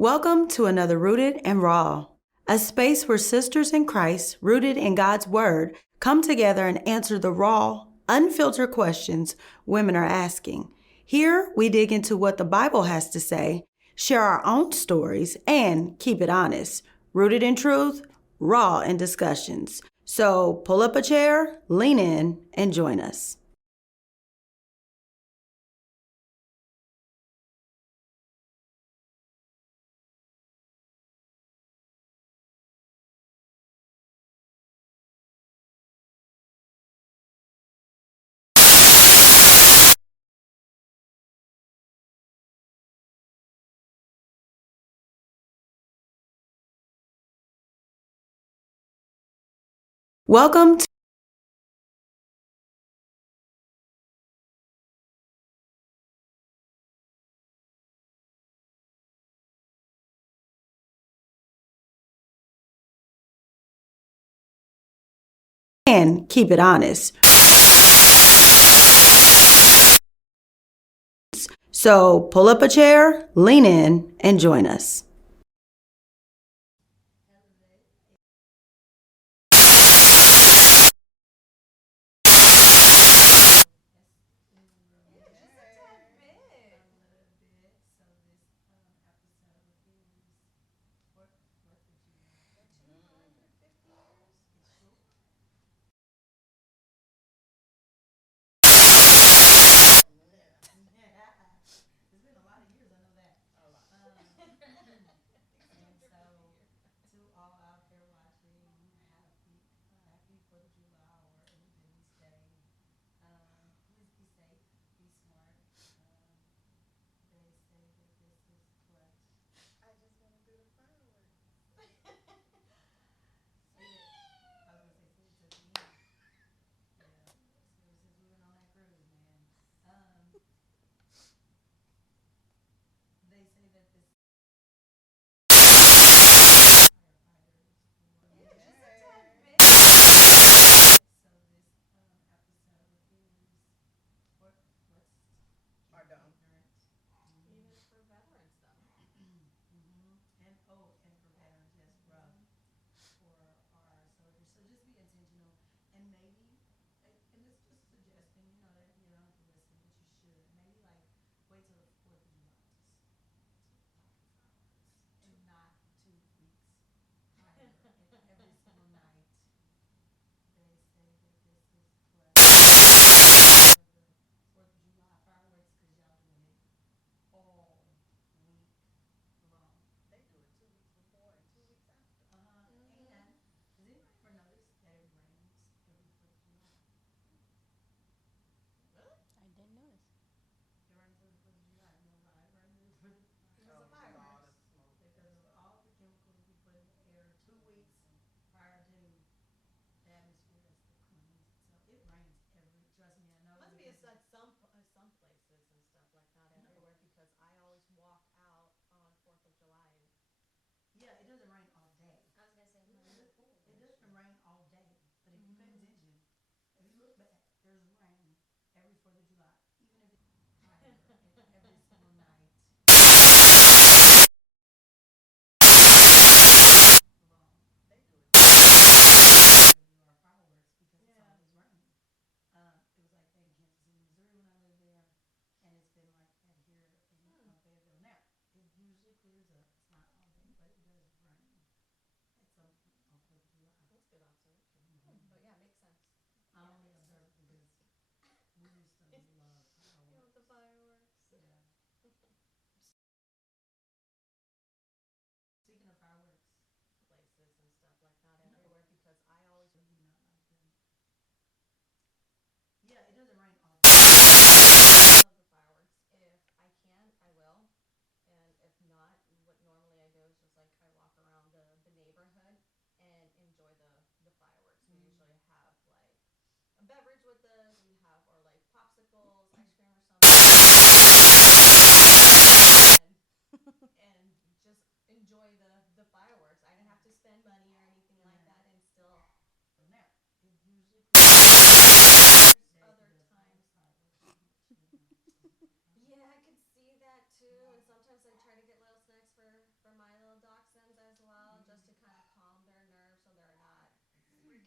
Welcome to another Rooted and Raw, a space where sisters in Christ, rooted in God's Word, come together and answer the raw, unfiltered questions women are asking. Here, we dig into what the Bible has to say, share our own stories, and keep it honest. Rooted in truth, raw in discussions. So pull up a chair, lean in, and join us. Welcome to and keep it honest. So pull up a chair, lean in, and join us.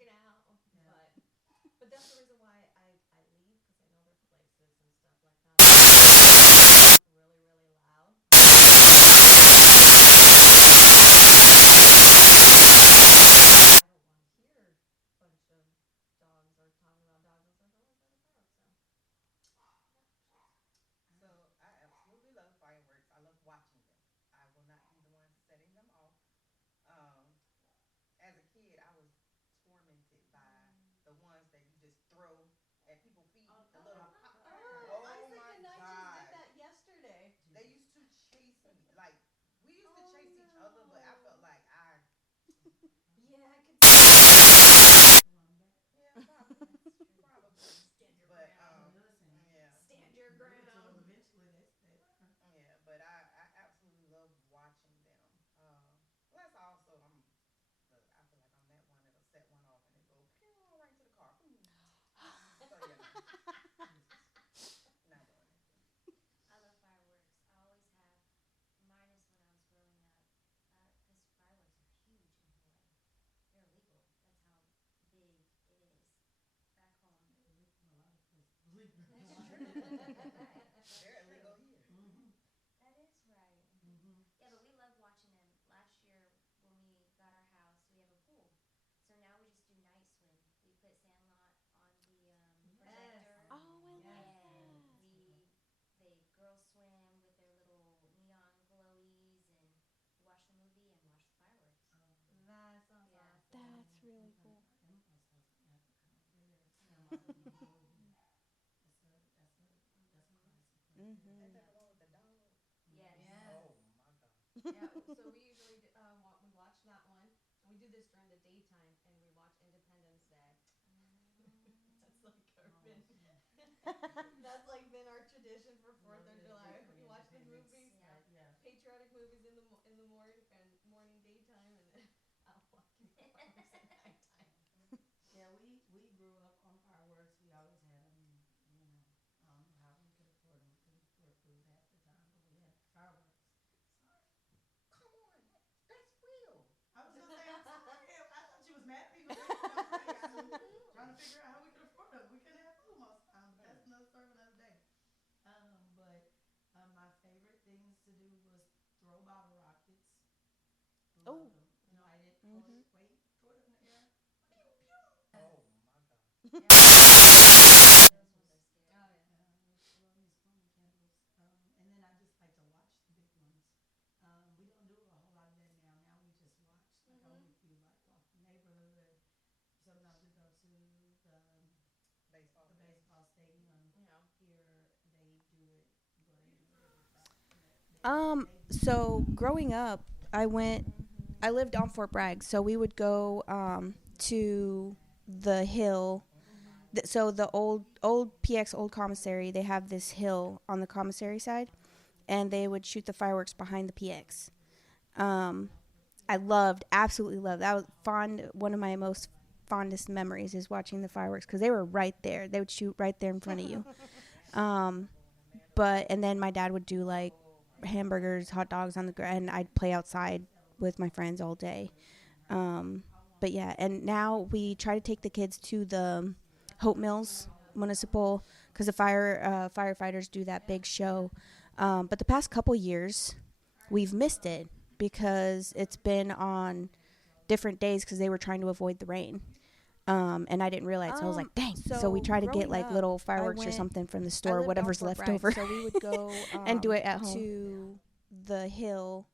freaking out. Yeah. But that's the reason why I leave, because I know there's places and stuff like that. Really, really loud. I don't want to hear a bunch of dogs or talking about dogs and stuff. I like that apart. So I absolutely love fireworks. I love watching them. I will not be the one setting them off. As a kid, I was tormented by the ones that you just throw at people's feet. The little pop. Oh Isaac my and I just did god! that yesterday. They used to chase me. Like we used to chase each other, but I felt like I. Yeah, I could. Yeah, probably, probably. Stand your But ground. yeah, Stand your ground. Eventually, they learn. yeah. But I absolutely love watching them. Plus, also I feel like I'm that one that'll set one off and it go pew right to the car. So yeah, no, not doing it. I love fireworks. I always have, minus when I was growing up, because fireworks are huge in Hawaii. They're illegal. That's how big it is back home. A lot of places, believe it or That's not. true. Right. They're That's illegal true. here. That is right. Mm-hmm. Yeah, but we love watching them. Last year, when we got our house, we have a pool. So now we just do night swim. We put Sandlot on the projector. Yes. Oh, I Yes. love And that. they girls swim with their little neon glowies, and we watch the movie and watch the fireworks. That sounds Yeah. awesome. That's really cool. Emma's house in Africa. That's a classic. Mm-hmm. Ain't that the one with the dog? Yes. Yes. Oh my god. Yeah. So we usually we watch that one. We do this during the daytime, and we watch Independence Day. That's like our been. That's like been our tradition for 4th of July. We watch the movies, Yeah. Yeah. patriotic movies in the morning daytime, and then I'll watch the fireworks at nighttime. Yeah, we grew up on fireworks. We always had them. You know, I don't know how we could afford them. We couldn't afford food half the time, but we had fireworks. Sorry. Come on, that's real. I was gonna say I'm sorry. I thought you was mad at me. Trying to figure out how we could afford them. We couldn't have food most of the time, but that's another story for another day. But my favorite things to do was throw bottle rockets. Oh. Loved them. Light it. Mm-hmm. Wait, throw it up in the air. Pew pew. Oh my god. Those ones are scary. Oh yeah. Love me some Roman candles. And then I just like to watch the big ones. We don't do a whole lot of that now. Now we just watch. Like only if you like walk the neighborhood. Sometimes we go to Baseball. the baseball stadium Yeah. here. They do it. Well, they do it every Friday. So growing up, I lived on Fort Bragg, so we would go to the hill. So the old PX old commissary, they have this hill on the commissary side, and they would shoot the fireworks behind the PX. I absolutely loved. That was one of my most fondest memories is watching the fireworks because they were right there. They would shoot right there in front of you. And then my dad would do like hamburgers, hot dogs on the ground, and I'd play outside with my friends all day. But yeah, and now we try to take the kids to the Hope Mills Municipal because the firefighters do that big show. But the past couple years, we've missed it because it's been on different days because they were trying to avoid the rain. And I didn't realize. So I was like, dang. So we try to get like little fireworks or something from the store, whatever's left over. So we would go and do it at home. To the hill.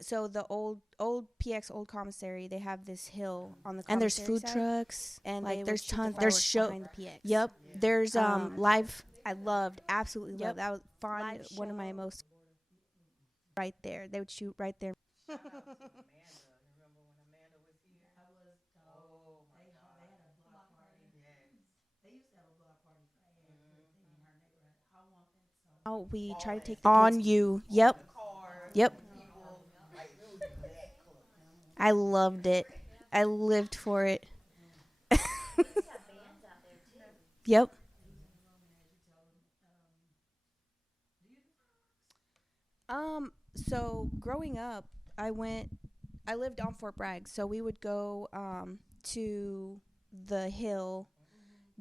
So the old PX old commissary, they have this hill on the commissary and there's food side, trucks and like there's tons. There's show. The PX. Yep. There's live. I absolutely loved. That was fun. One of my most. Right there, they would shoot right there. Shout out to Amanda. Remember when Amanda was here? I was. Oh my They god. had a block party. Yes. They used to have a block party for everything in her neighborhood. I want that so. Oh, we All try to that. take the on kids. You. Yep. The cars. Yep. The people. Like it was that close. I loved it. I lived for it. We used to have bands out there too. Yep. So growing up, I lived on Fort Bragg, so we would go to the hill.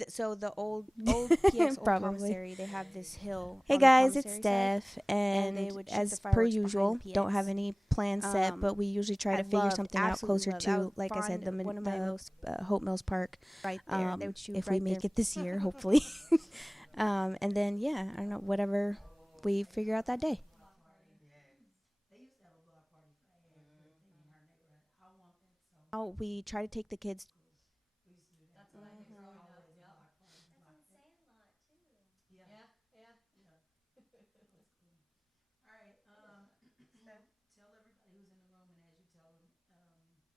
So the old PX old commissary, they have this hill. Hey guys, it's Steph, and they would as per usual, don't have any plans set, but we usually try to figure something out closer to, like I said, the Hope Mills Park. Right there, they would shoot if we make it this year, hopefully. And then I don't know, whatever we figure out that day. They used to have a block party for everything in her neighborhood. I want that so. We try to take the kids. We used to do that. That's what I did growing up. Always a Yep. block party. That's Block in that. Sandlot too. Yeah. Yeah. Yeah. That's cool. All right. Steph, tell everybody who's in the room, and as you tell them, do you do fireworks?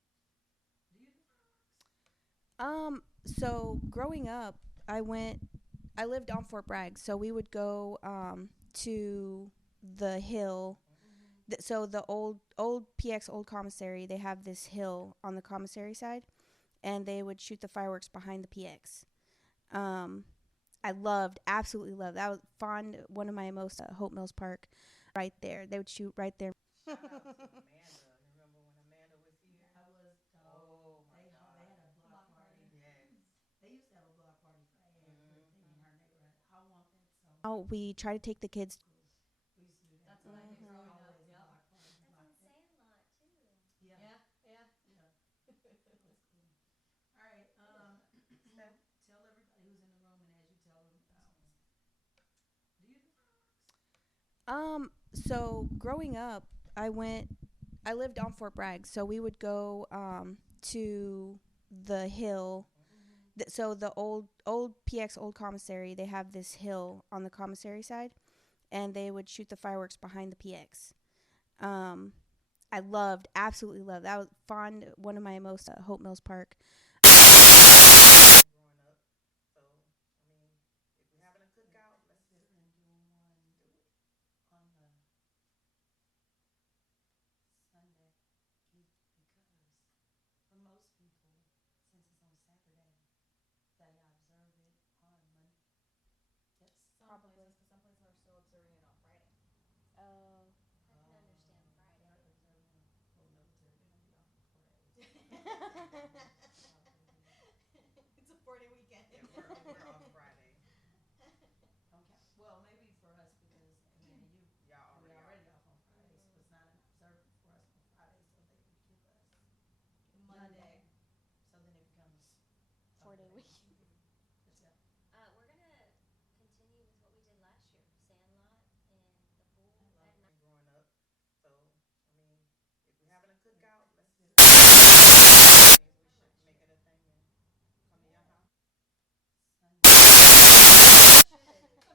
So growing up, I lived on Fort Bragg, so we would go to the hill. So the old PX old commissary, they have this hill on the commissary side, and they would shoot the fireworks behind the PX. I absolutely loved. That was fun. One of my most Hope Mills Park, right there. They would shoot right there. Shout out to Amanda. Remember when Amanda was here? I was. Oh my God. They had a block party. Yes. They used to have a block party for everything in her neighborhood. I want that so. We try to take the kids. We used to do that. That's what I did growing up. Always a Yep. block party. That's Block in that. Sandlot too. Yeah. Yeah. Yeah. That's cool. All right. Steph, tell everybody who's in the room, and as you tell them, do you do fireworks? So growing up, I lived on Fort Bragg, so we would go to the hill. So the old PX old commissary, they have this hill on the commissary side, and they would shoot the fireworks behind the PX. I absolutely loved. That was fun. One of my most Hope Mills Park. Growing up. So, I mean, if we're having a cookout, let's Considering doing one do it. on the Sunday because for most people, since it's on Saturday, they observe it on Monday. Yes. Some places, because some places are still observing it on Friday. I can understand Friday. They're observing. Well, military, they're gonna be off for 4 days. It's a 4-day weekend. Yeah, we're off Friday. Okay. Well, maybe for us because Amanda, Y'all we're already already off on Friday, so it's not an observant for us on Friday, so they would give us Monday. So then it becomes 4-day week. Yeah. We're gonna continue with what we did last year, Sandlot and the pool at night. Growing up. So, I mean, if we're having a cookout, let's means we should make it a thing and come to your house. Sunday. Let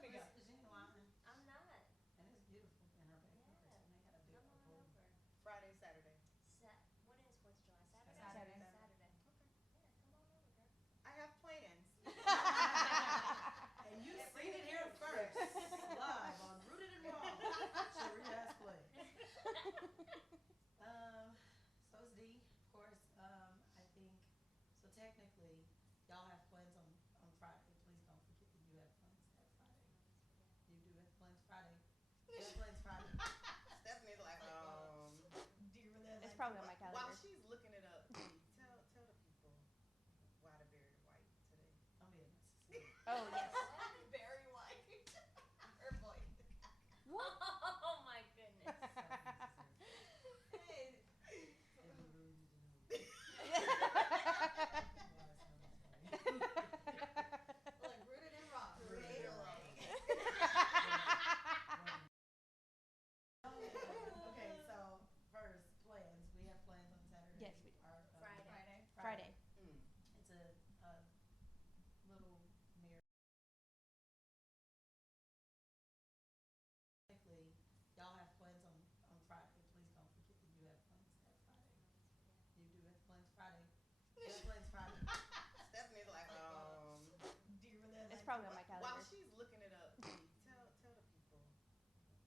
me go. Is she lying? I'm not. And it's beautiful in her backyard. Yeah. And they got a big Come on pool. over. Friday, Saturday. When is 4th of July? Saturday? Saturday. Saturday. Okay. Yeah, come on over, girl. I have plans. And you've seen it here first, live on Rooted and Raw. Sherita has played. So it's D, of course. I think so. Technically, y'all have plans on Friday. Please don't forget that you have plans that Friday. You do have plans Friday. You have plans Friday. Stephanie's like, Do you really have It's like probably on my calendar. while she's looking it up, tell the people why they're very white today. I'm in Mississippi. Oh yes. Very white. Or boy. Oh my goodness. Hey. Look, rooted and raw. Rooted and raw. Okay, so first plans. We have plans on Saturday. Yes, we do. Friday. Friday. It's a little mirror. Technically, y'all have plans on Friday. Please don't forget that you have plans that Friday. You do have plans Friday. You have plans Friday. Stephanie's like, Do you really have It's like probably on my calendar. while she's looking it up, tell the people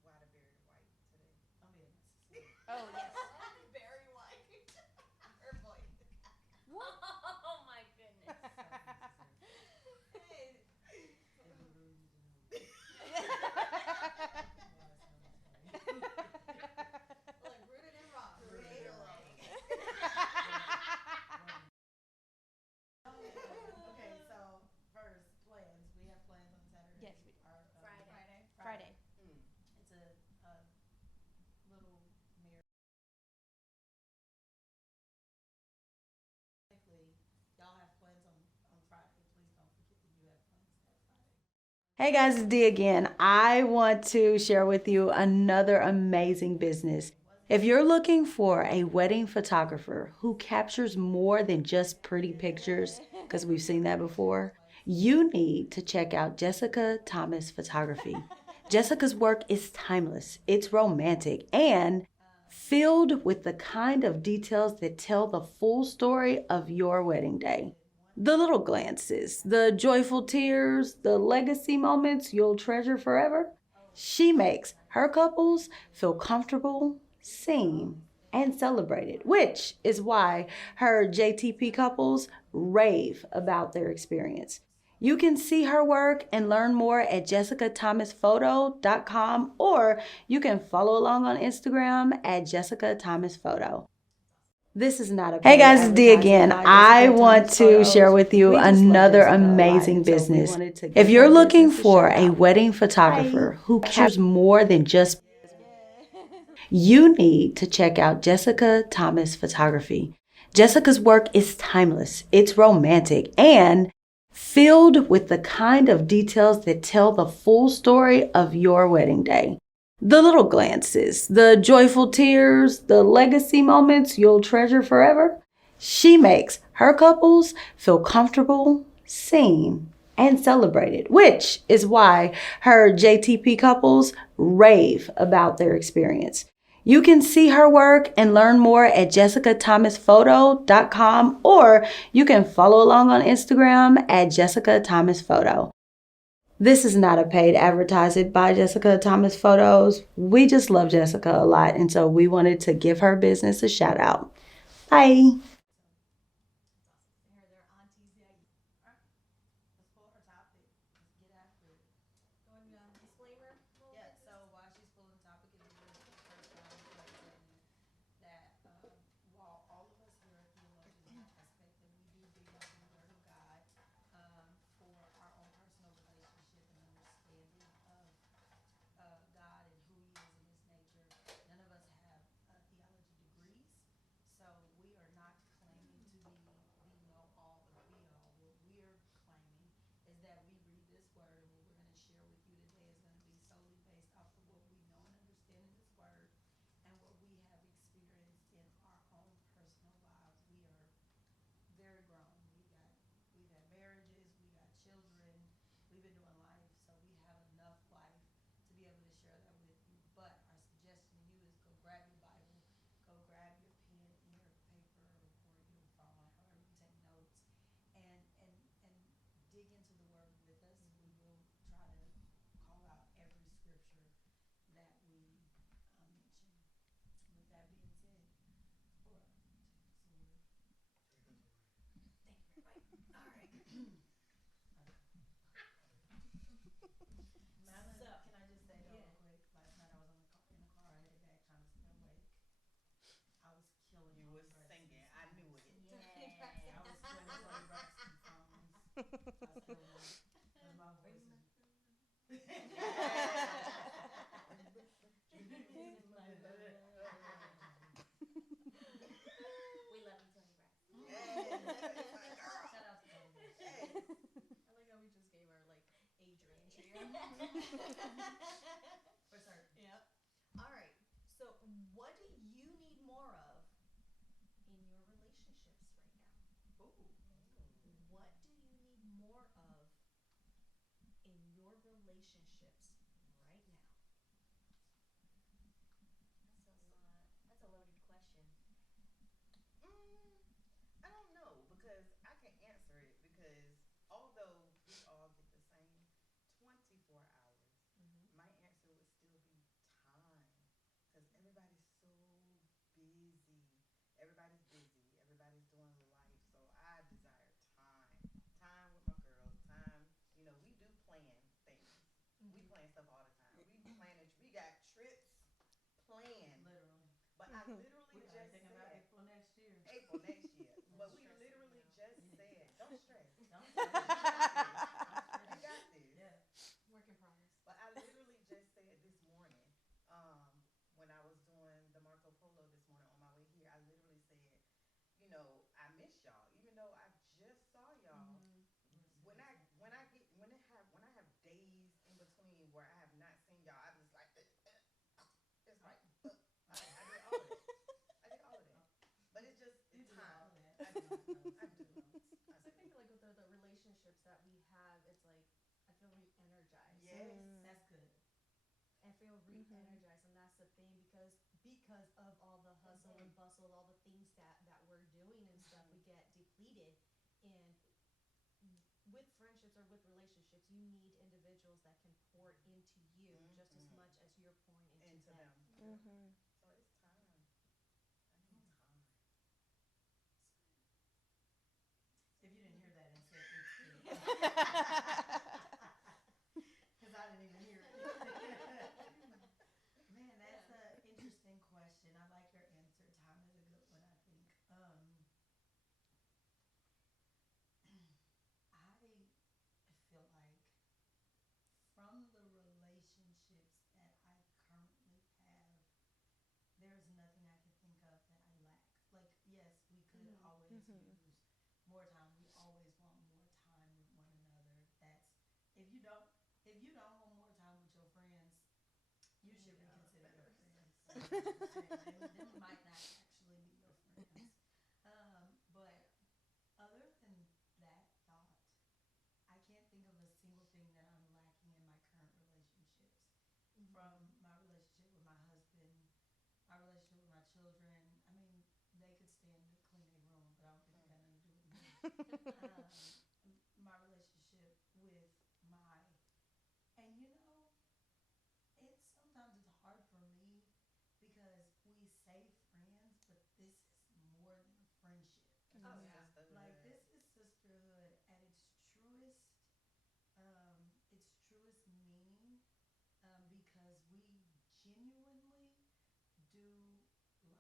why they're very white today. I'm in Mississippi. Oh yes. Very white. Or boy. Oh my goodness. Hey. Look, rooted and raw. Rooted and raw. Hey guys, it's D again. I want to share with you another amazing business. If you're looking for a wedding photographer who captures more than just pretty pictures, because we've seen that before, you need to check out Jessica Thomas Photography. Jessica's work is timeless, it's romantic, and filled with the kind of details that tell the full story of your wedding day. The little glances, the joyful tears, the legacy moments you'll treasure forever. She makes her couples feel comfortable, seen, and celebrated, which is why her JTP couples rave about their experience. You can see her work and learn more at jessicathomasphoto.com, or you can follow along on Instagram at Jessica Thomas Photo. This is not a Hey guys, it's D again. I want to share with you another amazing business. If you're looking for a wedding photographer who captures more than just, you need to check out Jessica Thomas Photography. Jessica's work is timeless, it's romantic, and filled with the kind of details that tell the full story of your wedding day. The little glances, the joyful tears, the legacy moments you'll treasure forever. She makes her couples feel comfortable, seen, and celebrated, which is why her JTP couples rave about their experience. You can see her work and learn more at jessicathomasphoto.com, or you can follow along on Instagram at Jessica Thomas Photo. This is not a paid advertisement by Jessica Thomas Photos. We just love Jessica a lot, and so we wanted to give her business a shout out. Bye. Their aunties, yeah. Let's pull her topic. Let's get after it. Disclaimer. Yeah, so while she's pulling the topic, it is the first time we like saying that while all of us here are theologians, I expect that we do dig into the Word of God for our own personal relationship and understanding of God and who He is in His nature. None of us have theology degrees, so we are not claiming to be the know all or be all. What we're claiming is that we read this word, and what we're going to share with you today is going to be solely based off of what we know and understand in this word and what we have experienced in our own personal lives. We are very grown. We've had marriages, we got children, we've been doing life, so we have enough life to be able to share that with you. But our suggestion to you is go grab your Bible, go grab your pen and your paper or your phone, however you take notes, and dig into the word with us. We will try to call out every scripture that we mention. With that being said, Flora, take us away. Thank you very much. All right. Madeline, can I just say though, real quick? Last night I was in the car headed back trying to stay awake. I was killing You Tony was Braxton singing. I knew songs. it. I was playing Tony Braxton songs. I was killing them. That's my voice. We love you, Tony Braxton. Yes, it's my girl. Shout out to Tony Braxton. Yes. I like how we just gave our like age range here. For certain. Yep. All right. So, what do you need more of in your relationships right now? Ooh. What do you need more of in your relationships right now? That's a loaded question. I don't know because I can answer it because although we all get the same 24 hours, my answer would still be time because everybody's so busy. Everybody's busy. Everybody's doing life. So I desire time. Time with my girls. Time. We do plan things. We plan stuff all the time. We plan it. We got trips planned. Literally. But I literally We just already thinking about said April next year. April next year. But we Stressing literally now. just said, don't stress. Don't stress. You got this. Don't stress. You got this. Yeah. Work in progress. But I literally just said this morning, when I was doing the Marco Polo this morning on my way here, I literally said, I miss y'all. Even though I just saw y'all, when I have days get depleted. And with friendships or with relationships, you need individuals that can pour into you just as much as you're pouring into them. Mm-hmm. So it's time. I need time. If you didn't hear that and said it's good. Because I didn't even hear it. Man, that's an interesting question. I like your answer. Time is a good one, I think. I feel like from the relationships that I currently have, there's nothing I can think of that I lack. Like, yes, we could always use more time. We always want more time with one another. That's if you don't want more time with your friends, you should reconsider your friends. Them might not actually be your friends. But other than that thought, I can't think of a single thing that I'm lacking in my current relationships. From my relationship with my husband, my relationship with my children. I mean, they could stand to clean a room, but I don't think it got nothing to do with me. My relationship with my, and it's sometimes it's hard for me because we say friends, but this is more than a friendship. Oh, yeah. Like, this is sisterhood at its truest meaning, because we genuinely do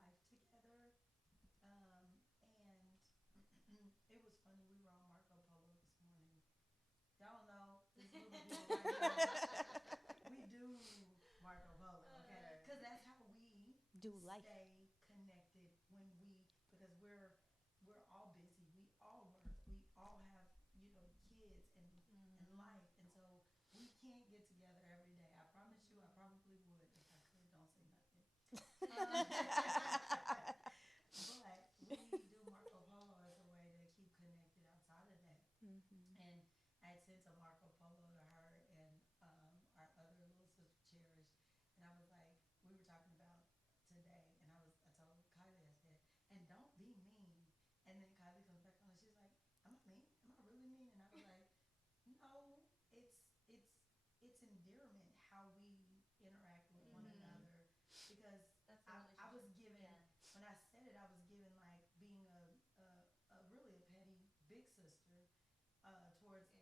life together. And it was funny, we were on Marco Polo this morning. Y'all know this little boy right here. We do Marco Polo, okay? Because that's how we Do life. stay connected because we're all busy. We all work. We all have, kids and life. And so we can't get together every day. I promise you, I probably would if I could. Don't say nothing. But we do Marco Polo as a way to keep connected outside of that. And I had sent a Marco Polo to her and our other little sister Cherish, and I was like, we were talking about today, and I told Kylie, I said, and don't be mean. And then Kylie comes back on and she's like, am I mean? Am I really mean? And I was like, no, it's endearment how we interact with one another, because I was given when I said it, I was given like being a really a petty big sister towards the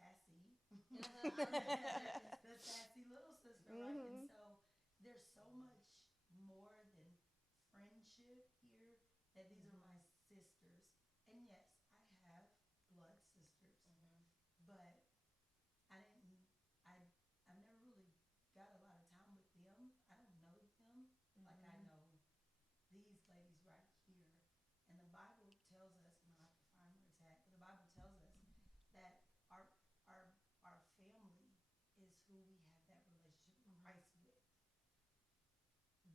sassy the sassy little sister, right? And so there's so much more than friendship here, that these are my sisters. And yes, I have blood sisters, but I've never really got a lot of time with them. I don't know them like I know these ladies right here. And the Bible tells us, and I'll have to find where it's at, but the Bible tells us that our family is who we have that relationship with Christ with.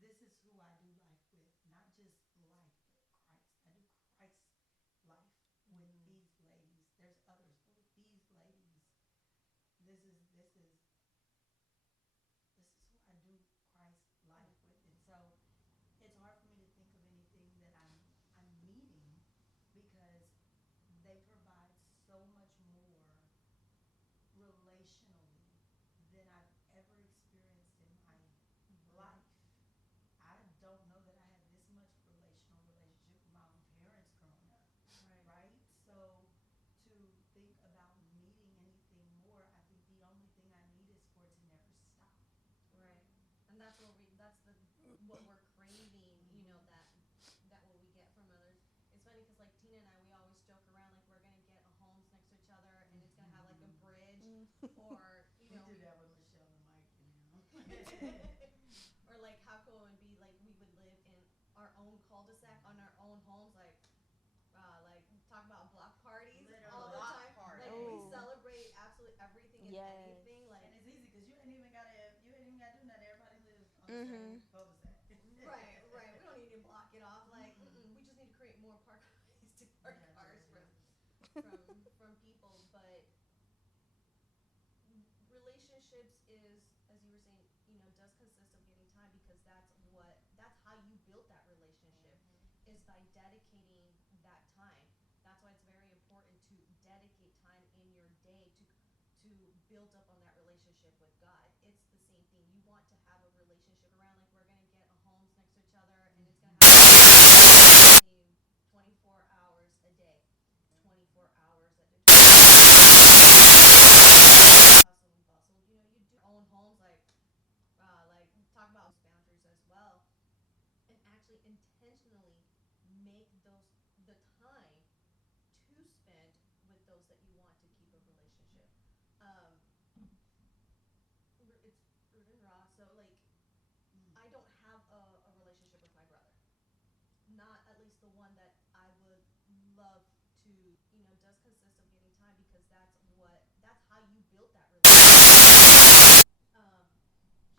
This is who I do life with, not just life, but Christ. I do Christ life with these ladies. There's others, but with these ladies, this is who I do Christ life with. And so it's hard for me to think of anything that I'm needing, because they provide so much more relationally than I've ever experienced in my life. I don't know that I had this much relationship with my own parents growing up, right? So to think about needing anything more, I think the only thing I need is for it to never stop. Right. And that's what we're craving, that what we get from others. It's funny because like Tina and I, we always joke around like we're gonna get a homes next to each other, and it's gonna have like a bridge, or We did that with Michelle and Mike, or like how cool it would be like we would live in our own cul-de-sac on our own homes, like talk about block parties all the time. Like we celebrate absolutely everything and anything. Like, and it's easy because you ain't even gotta do nothing. Everybody lives on the same cul-de-sac. Right. We don't need to block it off. Like, we just need to create more parkways to park cars from people. But relationships is, as you were saying, does consist of giving time, because that's how you build that relationship, is by dedicating that time. That's why it's very important to dedicate time in your day to build up on that relationship with God. It's the same thing. You want to have a relationship around, like we're gonna get a homes next to each other, and it's gonna have 24 hours a day, 24 hours a day. Hustle and bustle. You know, you do your own homes, like talk about boundaries as well, and actually intentionally make those the time to spend with those that you want to keep a relationship. It's Ruth and Raw. So like, I don't have a relationship with my brother. Not at least the one that I would love to. You know, does consist of getting time because that's how you build that relationship.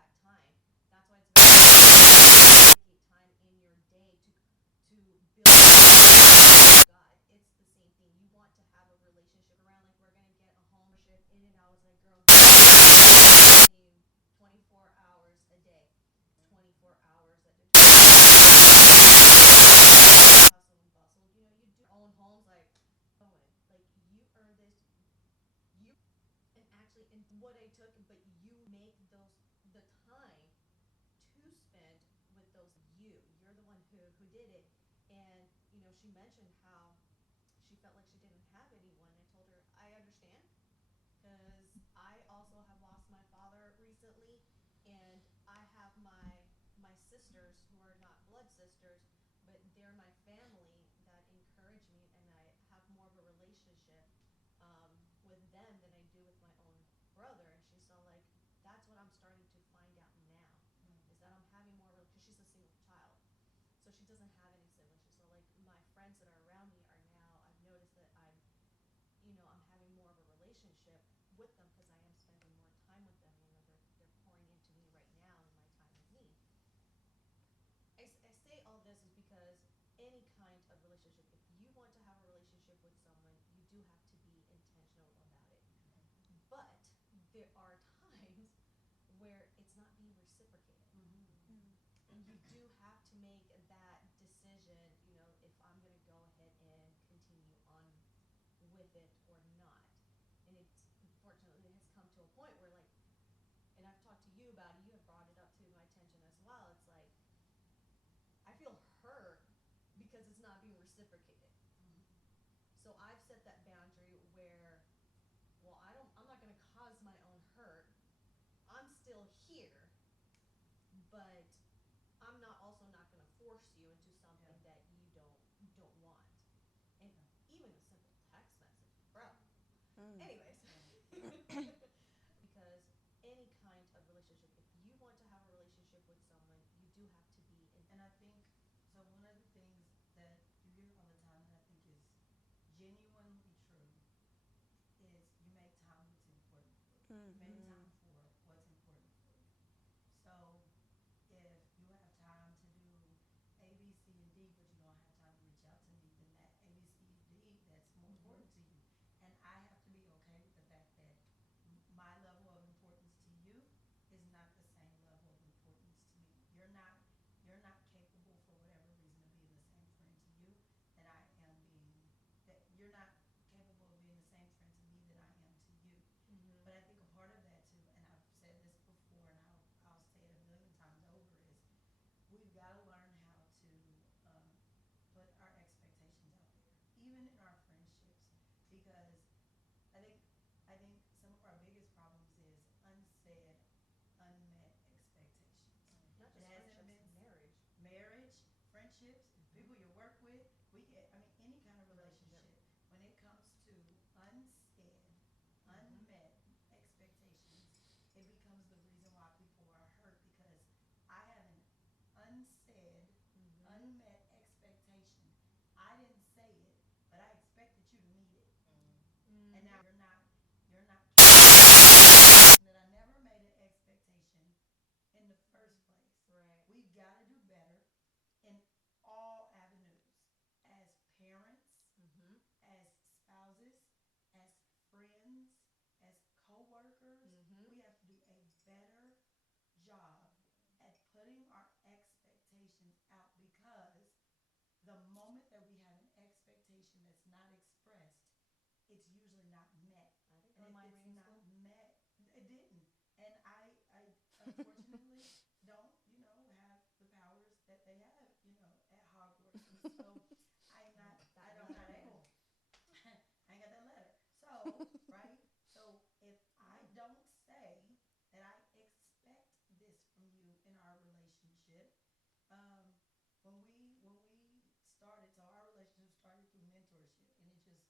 That time. That's why it's very dedicate time in your day to build God. It's the same thing. You want to have a relationship around, like we're gonna get a homeownership in, and I was like, girl, 24 hours a day, 24 hours a day. Hustle and bustle. You know, you do your own homes, like you earn this, you and actually and what I took, but you make those the time to spend with those you're the one who did it. And you know, she mentioned how she felt like she didn't have anyone. I told her I understand, because I also have lost my father recently, and I have my sisters who are not blood sisters, but they're my family that encourage me, and I have more of a relationship with them than I do with my own brother. And she's all like, that's what I'm starting to find out now, is that I'm having more of a, because she's a single child, so she doesn't have any siblings. She's all like, my friends that are around me are now, I've noticed that I'm having more of a relationship with them because I am spending more time with them. You know, they're pouring into me right now in my time of need. I say all this is because any kind of relationship, if you want to have a relationship with someone, you do have to be intentional about it. But there are times where it's not being reciprocated. And you do have to make that decision, you know, if I'm going to go ahead and continue on with it or not. And it's unfortunately has come to a point where, like, and I've talked to you about it, you have brought it up to my attention as well. It's like, I feel hurt because it's not being reciprocated. So I've set that boundary where, well, I'm not going to cause my own hurt. I'm still here, but I'm not going to force you into something that you don't want. And even a simple text message, bro. Anyways, because any kind of relationship, if you want to have a relationship with someone, you do have to be in. And I think, so one of the things that you hear all the time that I think is genuinely true is you make time what's important for you. You make time for what's important for you. So if you have time to do A, B, C, and D, but you don't have time to reach out to me, then that A, B, C, D, that's more important to you. And I have to be okay with the fact that my level of importance to you is not the same level of importance to me. You're not capable for whatever reason of being the same friend to you that I am being, that you're not capable of being the same friend to me that I am to you. But I think a part of that too, and I've said this before and I'll say it a million times over, is we've got to learn how to put our expectations out there, even in our friendships, because I think some of our biggest problems is unsaid, unmet expectations. Not just It hasn't friendships, been marriage, friendships, people you work with. Any kind of relationship. When it comes to unsaid, unmet expectations, it becomes the reason why people are hurt, because I have an unsaid, unmet expectation. I didn't say it, but I expected you to meet it. And now you're not that I never made an expectation in the first place. Right. We've got to do better in all avenues, as parents, as spouses, as friends, as co-workers. We have to do a better job at putting our expectations out, because the moment that we have an expectation it's usually not met. I think And on my if it's green not school. met, it didn't. And I unfortunately don't, have the powers that they have, at Hogwarts. And so I'm not able. I ain't got that letter. So, right? So if I don't say that I expect this from you in our relationship, um, when we started, so our relationship started through mentorship, and it just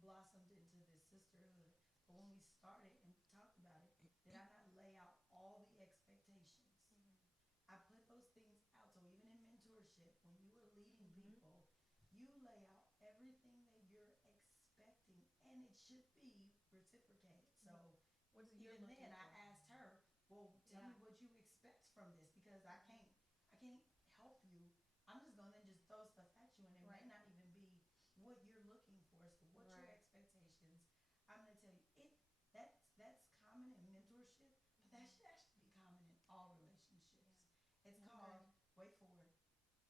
blossomed into this sisterhood. But when we started and talked about it, did I not lay out all the expectations? I put those things out. So even in mentorship, when you are leading people, you lay out everything that you're expecting, and it should be reciprocated. So What is even then, I asked her, "Well, tell me what you expect from this, because I can't help you. I'm just gonna just throw stuff at you, and it may not even be what you're looking for. So what's your expectations? I'm gonna tell you it. That's common in mentorship, but that should actually be common in all relationships. It's called, wait for it,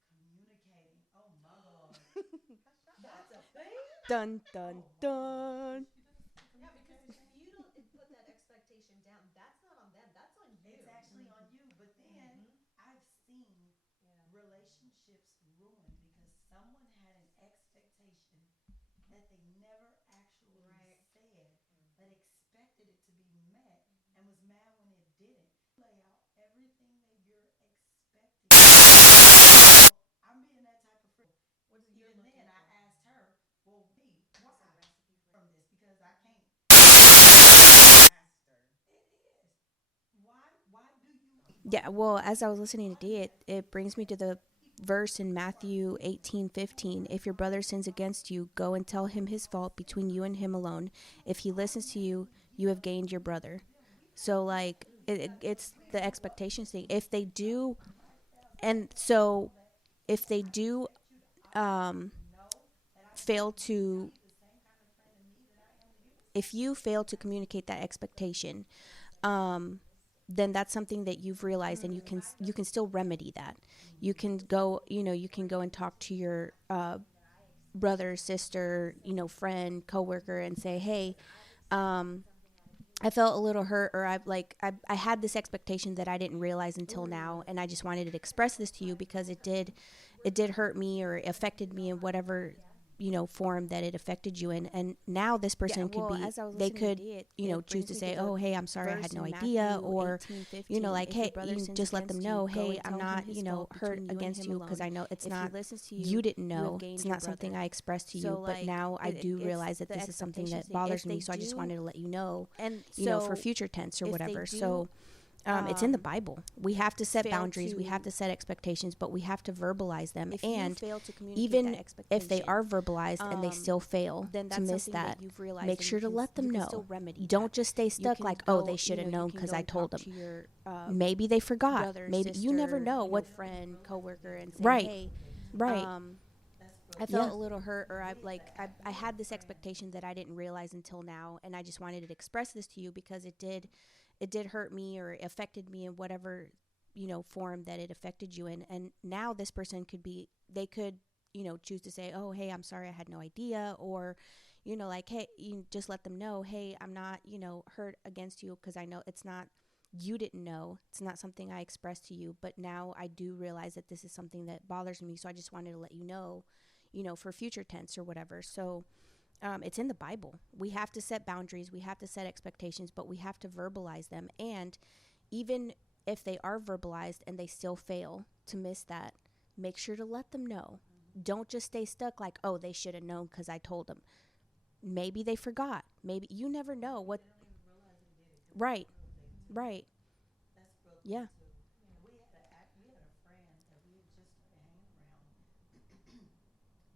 communicating. Oh my God. That's a thing? Dun dun dun. Yeah, because if you don't put that expectation down, that's not on them. That's on you. It's actually on you. But then I've seen relationships ruined because someone had an expectation that they never actually said, but expected it to be met, and was mad when it didn't. Lay out everything that you're expecting. I'm being that type of friend. What is Even then, I asked her, "Well, me, why from this? Because I can't." Master. It is. Why do you? Yeah, well, as I was listening to D, it brings me to the verse in Matthew 18:15. If your brother sins against you, go and tell him his fault between you and him alone. If he listens to you, you have gained your brother. So, like, it's the expectations thing. If they do, and so if they do fail to, if you fail to communicate that expectation, then that's something that you've realized, and you can still remedy that. You can go, and talk to your brother, sister, friend, coworker, and say, hey, I felt a little hurt, or I had this expectation that I didn't realize until now, and I just wanted to express this to you because it did hurt me, or affected me in whatever form that it affected you in. And now this person they could choose to say, oh, hey, I'm sorry, I had no idea, or like, hey, just let them know, hey, I'm not hurt against you, because I know it's not, you didn't know, it's not something I expressed to you, but now I do realize that this is something that bothers me, so I just wanted to let you know, and for future tense or whatever. So it's in the Bible. We have to set boundaries. We have to set expectations, but we have to verbalize them. And even if they are verbalized and they still fail to miss that, make sure to let them know. Don't just stay stuck like, oh, they should have known because I told them. Maybe they forgot. Maybe you never know what friend, coworker, and say, hey, I felt a little hurt, or I had this expectation that I didn't realize until now, and I just wanted to express this to you because it did hurt me, or affected me in whatever form that it affected you in. And now this person could choose to say, oh, hey, I'm sorry, I had no idea, or like, hey, you just let them know, hey, I'm not hurt against you, because I know it's not, you didn't know, it's not something I expressed to you, but now I do realize that this is something that bothers me, so I just wanted to let you know, for future tense or whatever. So it's in the Bible. We have to set boundaries. We have to set expectations, but we have to verbalize them. And even if they are verbalized and they still fail to miss that, make sure to let them know. Don't just stay stuck like, oh, they should have known because I told them. Maybe they forgot. Maybe you never know what. Right. Right. That's real Yeah. too. We had a friend that we had just started hanging around,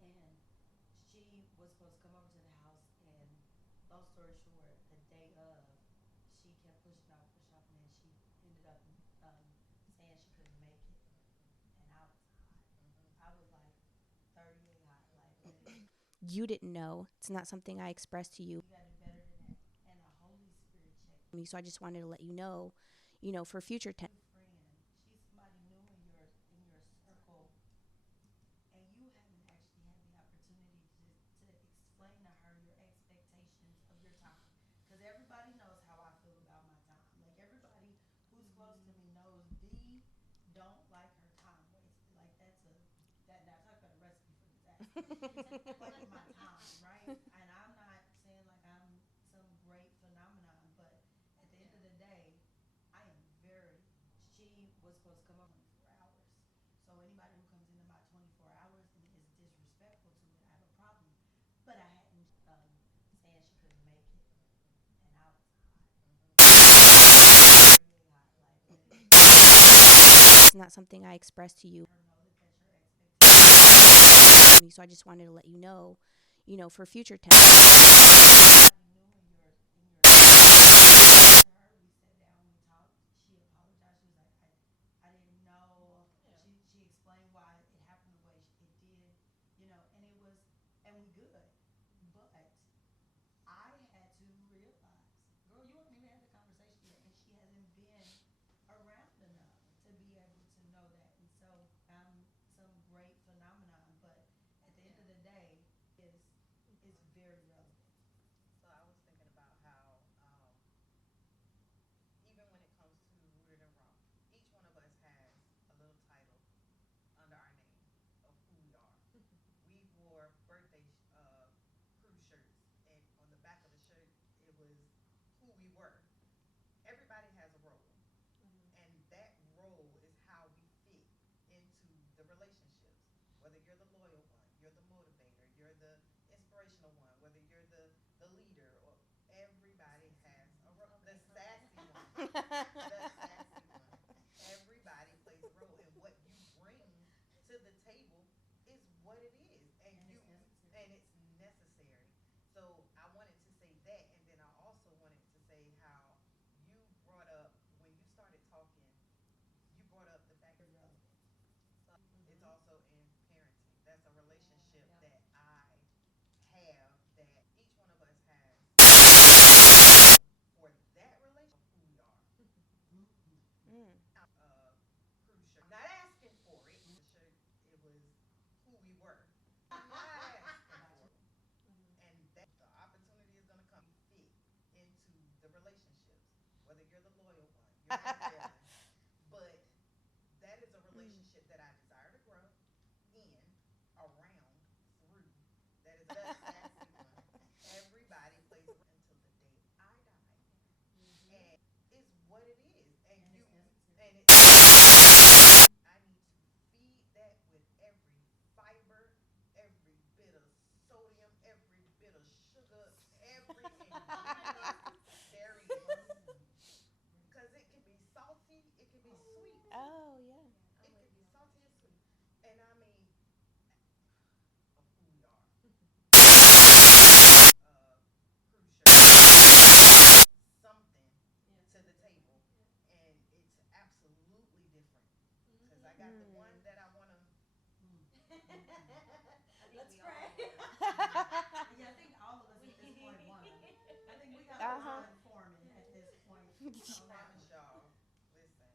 and she was supposed to come over to the house, and long story short, the day of, she kept pushing off, and then she ended up saying she couldn't make it, and I was hot. I was like 38 hot, like ready. You didn't know. It's not something I expressed to you. You gotta do better than that. And the Holy Spirit checked Me, so I just wanted to let you know, for future tense. friend. She's somebody new in your circle, and you haven't actually had the opportunity to explain to her your expectations everybody knows how I feel about my time. Like everybody who's close to me knows D don't like her time wasted. Like that's a that now talk about a recipe for disaster. Like my time, right? And I'm not saying like I'm some great phenomenon, but at the end of the day, I am very. She was supposed to come up 24 hours. So anybody who comes into my 24 hours and is disrespectful to it, I have a problem. But I hadn't saying she couldn't make it, and I was hot, really hot. Like It's not something I expressed to you. her know that that's your expectation. So I just wanted to let you know, for future time. Knew in your her, we sat down, we talked. She apologized. She was like, I didn't know. Yeah. She explained why it happened the way it did, and it was, and we good. But I had to realize, girl, you haven't even had the conversation yet, and she hasn't been around enough to be able to know that. And so I'm some great phenomenon, but at the end of the day, is very relevant. So I was thinking about how, even when it comes to Rooted and Raw, each one of us has a little title under our name of who we are. We wore birthday cruise shirts, and on the back of the shirt, it was who we were. Everybody has a role, and that role is how we fit into the relationships. Whether you're the loyal one, you're the motivator, you're the inspirational one, whether you're the leader, or everybody has a role. The sassy one, the sassy one. Everybody plays a role, and what you bring to the table is what it is, and it's necessary. So I wanted to say that, and then I also wanted to say how you brought up, when you started talking, you brought up the fact that it's also in parenting. That's a relationship that I have, that each one of us has for that relationship, who we are. Cruise shirt. Not asking for it. The shirt, it was who we were. Not asking for it. And that the opportunity is gonna come. Fit into the relationships. Whether you're the loyal one, you're the loyal one. But that is a relationship that I desire to grow in, around, through. That is a sassy one. Everybody plays until the day I die. And it's what it is. And I need to feed that with every fiber, every bit of sodium, every bit of sugar, every ingredient there is. Because it can be salty, it can be sweet. Oh, yeah. It can be salty and sweet. And I mean, of who we are. Cruise shirt. Something to the table. And it's absolutely different. Because I got the one that I want to. Let's pray. Yeah, I think all of us at this point won. I think we got a lot informing at this point. I promise y'all, listen,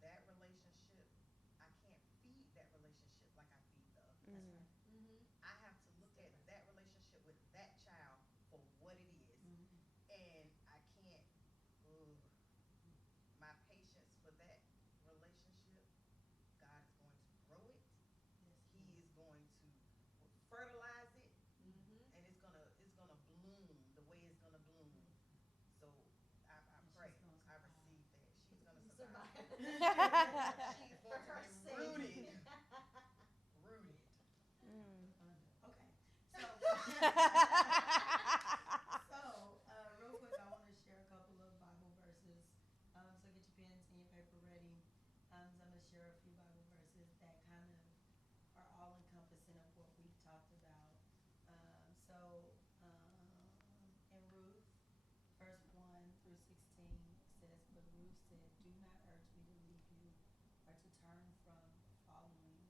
that relationship, I can't feed that relationship like I feed the other. That's right. I have to look at that relationship with that child for what it is. And I can't, my patience for that relationship, God is going to grow it. He is going to fertilize it, and it's gonna bloom the way it's gonna bloom. So I pray, I receive that she's gonna survive. She's going to be rooted. Okay, so real quick, I want to share a couple of Bible verses. So get your pens and your paper ready. So I'm going to share a few Bible verses that kind of are all encompassing of what we've talked about. In Ruth, verse 1 through 16 says, "But Ruth said, 'Do not urge me to leave you or to turn from following you,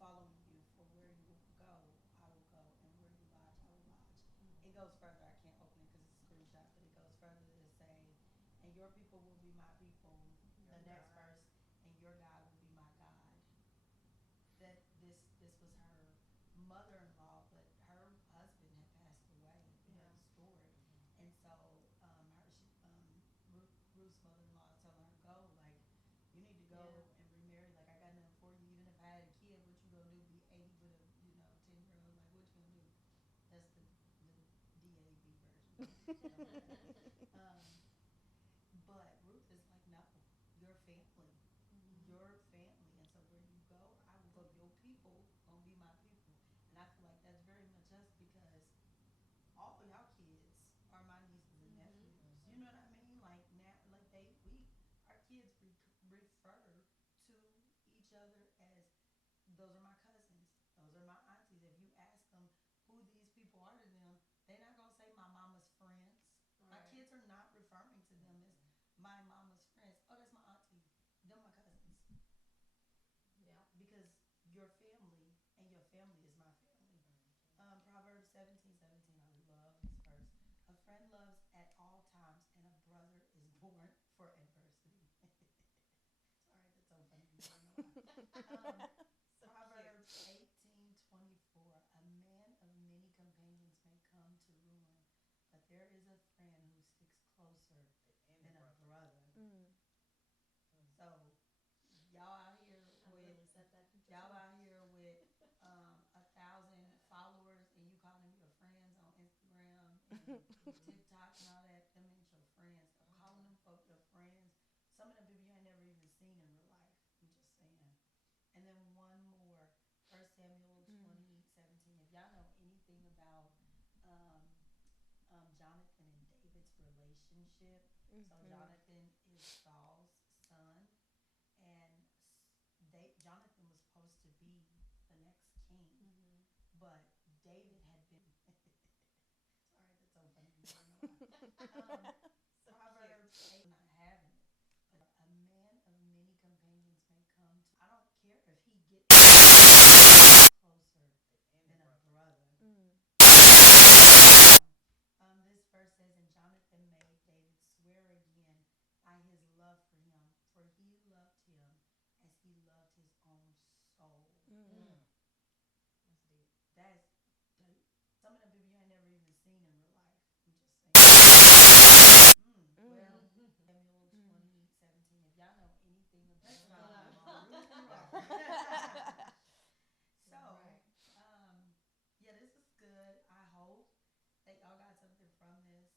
for where you will go, I will go, and where you lodge, I will lodge.'" It goes further. I can't open it because it's a screenshot, but it goes further to say, "And your people will be my people." The next verse, "And your God will be my God." That this was her mother-in-law, but her husband had passed away in the story, and so go and remarry. Like, I got nothing for you. Even if I had a kid, what you gonna do? Be 80 with a 10-year-old? Like, what you gonna do? That's the DAB version. But Ruth is like, no, your family, your family. And so where you go, I will go. Your people gonna be my people. And I feel like that's very much us, because all of y'all kids are my nieces and nephews. You know what I mean? Like, now, like our kids refer to each other as, those are my cousins, those are my aunties. If you ask them who these people are to them, they're not gonna say my mama's friends. Right. My kids are not referring to them as my mama's friends. Oh, that's my auntie. They're my cousins. Yeah. Because your family and your family is my family. Proverbs 17:17. I love this verse. A friend loves at all times, and a brother is born for adversity. Sorry, that's so funny. So Proverbs 18:24. A man of many companions may come to ruin, but there is a friend who sticks closer than a brother. So y'all out here with 1,000 followers, and you calling them your friends on Instagram and TikTok and all that. Them ain't your friends. Stop calling them folk your friends. Some of them people you ain't never even seen in real life. I'm just saying. And then one more, 1 Samuel 20:17. If y'all know anything about Jonathan and David's relationship, so Jonathan is Saul's son, and Jonathan was supposed to be the next king, but David had been. Sorry, that's so funny. Proverbs 8, not having it, but a man of many companions may come to. I don't care if he gets closer than a brother. This verse says, and Jonathan made David swear again by his love for him, for he loved him as he loved his own soul. That's deep. That's deep. Some of them people you ain't never even seen in real life. I'm just saying. Well, Samuel 20:17. If y'all know anything about So, yeah, this is good. I hope that y'all got something from this.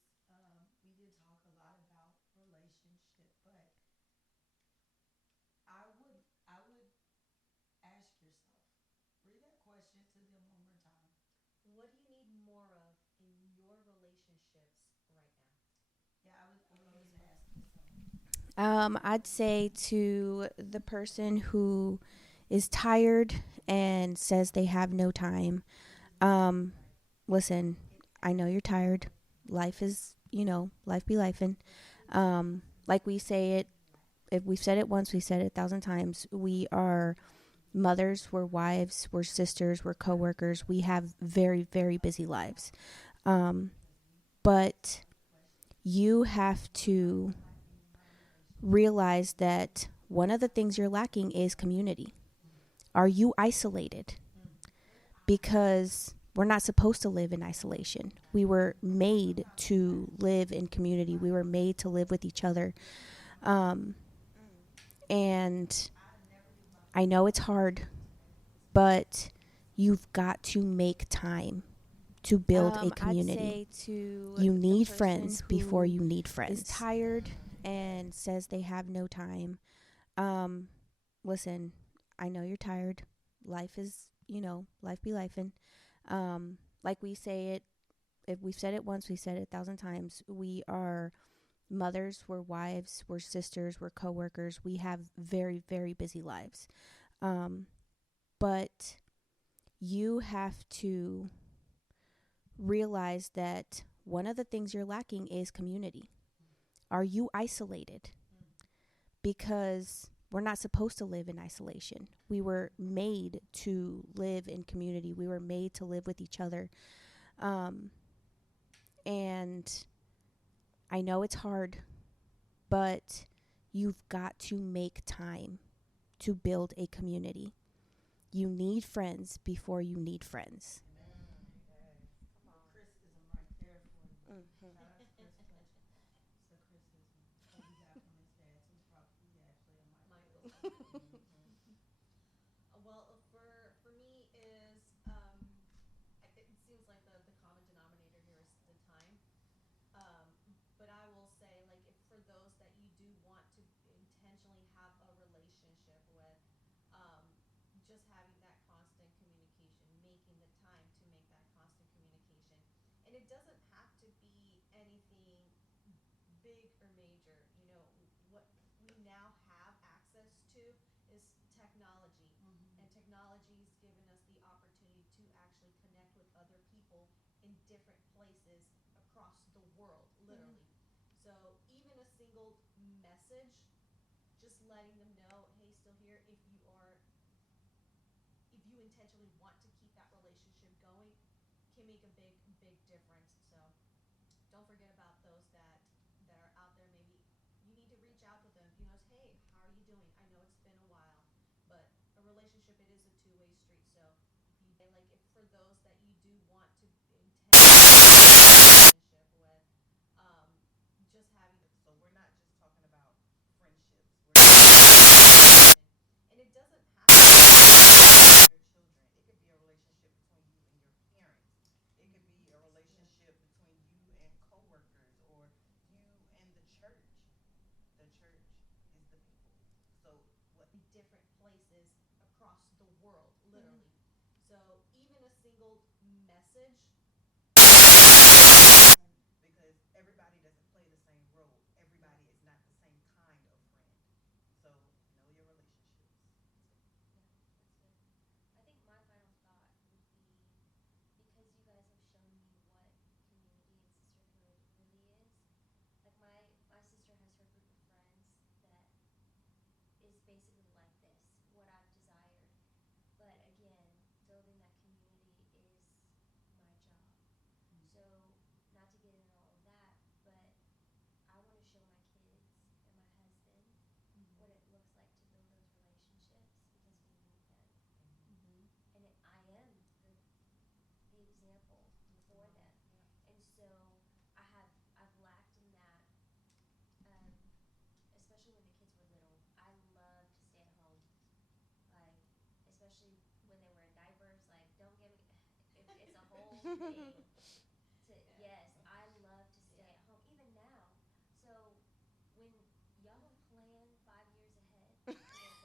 We did talk a lot about relationship, but I would ask yourself, read that question to them one more time. What do you need more of in your relationships right now? Yeah, I would always ask yourself. I'd say to the person who is tired and says they have no time, listen, I know you're tired. Life is, life be lifing. Like we say it, if we've said it once, we said it 1,000 times. We are mothers, we're wives, we're sisters, we're coworkers. We have very, very busy lives. But you have to realize that one of the things you're lacking is community. Are you isolated? Because we're not supposed to live in isolation. We were made to live in community. We were made to live with each other. And I know it's hard, but you've got to make time to build a community. You need friends before you need friends. Is tired and says they have no time. Listen, I know you're tired. Life is, life be lifing. Like we say it, if we've said it once, we said it 1,000 times. We are mothers, we're wives, we're sisters, we're coworkers. We have very, very busy lives. But you have to realize that one of the things you're lacking is community. Are you isolated? Because we're not supposed to live in isolation. We were made to live in community. We were made to live with each other. And I know it's hard, but you've got to make time to build a community. You need friends before you need friends. Criticism right there for you. Shout out to Chris Fletcher. It's a criticism that he got from his dad, so it's probably actually a Michael. doesn't have to be anything big or major. You know, what we now have access to is technology. And technology's given us the opportunity to actually connect with other people in different places across the world, literally. So even a single message, just letting them know, hey, still here, if you intentionally want to keep that relationship going, can make a big difference. So don't forget about those that are out there. Maybe you need to reach out to them. You know, hey, how are you doing? I know it's been a while, but a relationship, it is a two-way street. So if you like, if for those that you do want to relationship with, just having. So we're not just talking about friendships. We're talking And it doesn't have to be your children. It could be a relationship between you and your parents. It could be a relationship between you and coworkers, or you and the church. The church is the people. So what? different places across the world, literally. So even a single message. Because everybody doesn't play the same role. Everybody is not the same kind of friend. So know your relationships. Yeah, that's good. I think my final thought would be, because you guys have shown me what community and sisterhood really is. Like my sister has her group of friends that is basically like this, what I've desired. But again, building that community is my job. So not to get into all of that, but I want to show my kids and my husband what it looks like to build those relationships, because we need them. And I am the example for them. And so I've lacked in that, especially when the kids were little. I love to stay at home, like especially when they were in diapers. Like, don't get me. It's a whole thing. Yes, I love to stay at home even now. So when y'all plan 5 years ahead in advance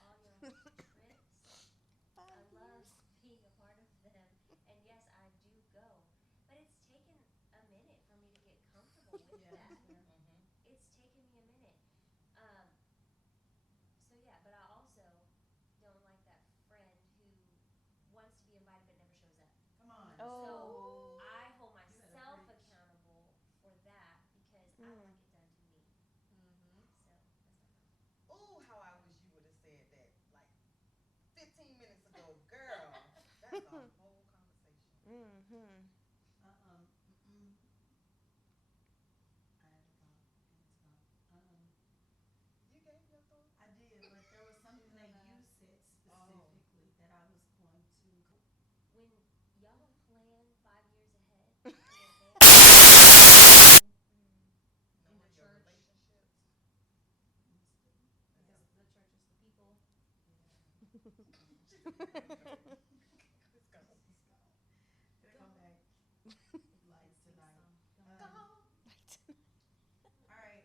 all your trips, I love being a part of them. And yes, I do go. But it's taken a minute for me to get comfortable with that. It's taken me a minute. So yeah, but I also don't like that friend who wants to be invited but never shows up. Come on. So I hold myself accountable for that, because I don't like it done to me. So that's my problem. Ooh, how I wish you would have said that like 15 minutes ago, girl. That's a whole conversation. I had a thought and it's gone. You gave your thought. I did, but there was something that you said specifically that I was going to. When y'all plan 5 years ahead in advance, Knowing the your church. relationships. Because the church is the people. It's gone. Gonna come back like tonight. Go. All right.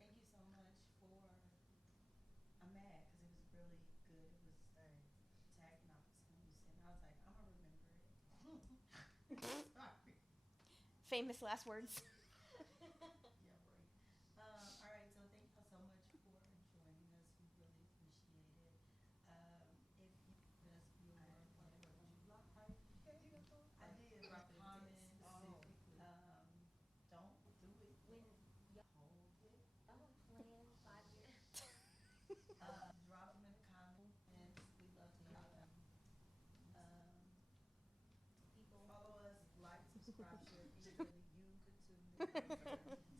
Thank you so much for. I'm mad because it was really good. It was tagging off something you said. And I was like, I'm gonna remember it. Sorry. Famous last words. Yeah, right. All right. So thank you so much for joining us. We really appreciate it. If you us your whatever you block type. You gave your thought. I did drop a comment specifically. Don't do it. when Hold it. y'all plan 5 years. Drop them in the comments. We love to hear them. People. Follow us, like, subscribe, share. Really, you could too.